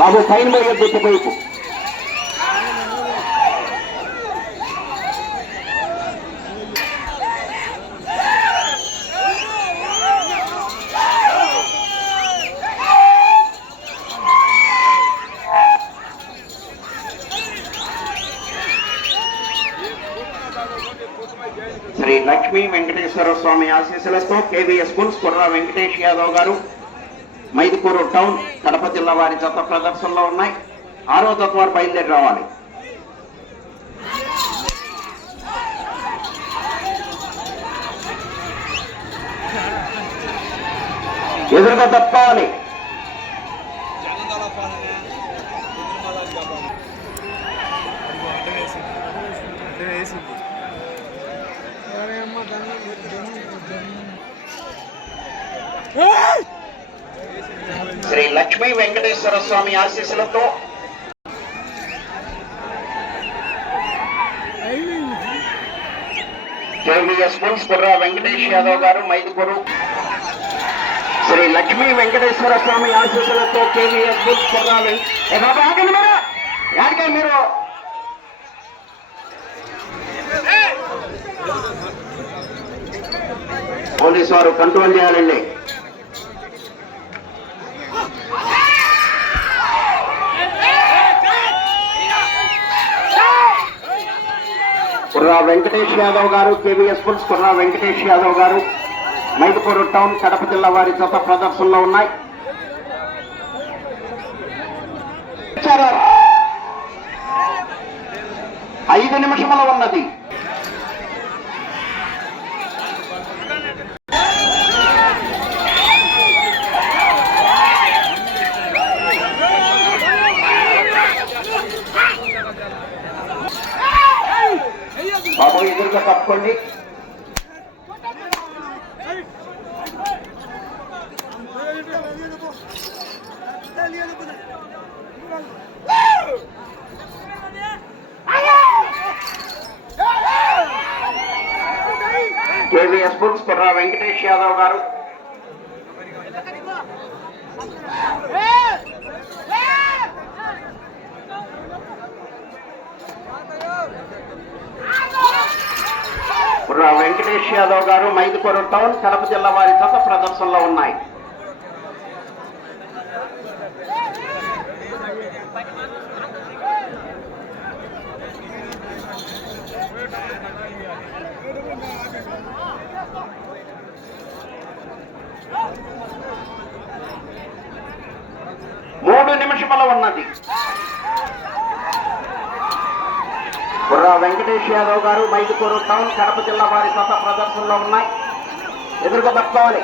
బాబు పైన పోయే శ్రీ లక్ష్మీ వెంకటేశ్వర స్వామి ఆశీస్సులతో KVS schools Kurra Venkatesh Yadav garu Mydukur town Kadapa జిల్లా వారి జత ప్రదర్శనలో ఉన్నాయి. ఆరో జత వారు బయలుదేరి రావాలి. ఎదురుగా తప్పాలి. శ్రీ లక్ష్మీ వెంకటేశ్వర స్వామి ఆశీస్సులతో కేవీఎస్ స్కూల్స్ కుర్రా వెంకటేష్ యాదవ్ గారు మైదుకూరు. శ్రీ లక్ష్మీ వెంకటేశ్వర స్వామి ఆశీస్సులతో కేవీఎస్ స్కూల్స్ కుర్రా వెం- మీరు. యాడికే మీరు? పోలీసు వారు కంట్రోల్ చేయాలండి. Kurra Venkatesh Yadav garu KVS schools Kurra Venkatesh Yadav garu. Mydukur town Kadapa జిల్లా వారి జత ప్రదర్శనలో ఉన్నాయి. ఐదు నిమిషముల ఉన్నది. ఎదురుగా తప్పుకోండి కేవీఎస్ బుక్స్ కుర్రా వెంకటేష్ యాదవ్ గారు. కుర్రా వెంకటేష్ యాదవ్ గారు మైదుకూరు టౌన్ కడప జిల్లా వారి జత ప్రదర్శనలో ఉన్నాయి. మూడు నిమిషముల ఉన్నది. బుర్రా వెంకటేష్ యాదవ్ గారు మైదుకూరు టౌన్ కడప జిల్లా వారి కొత్త ప్రదర్శనలో ఉన్నాయి. ఎదురుగా పట్టుకోవాలి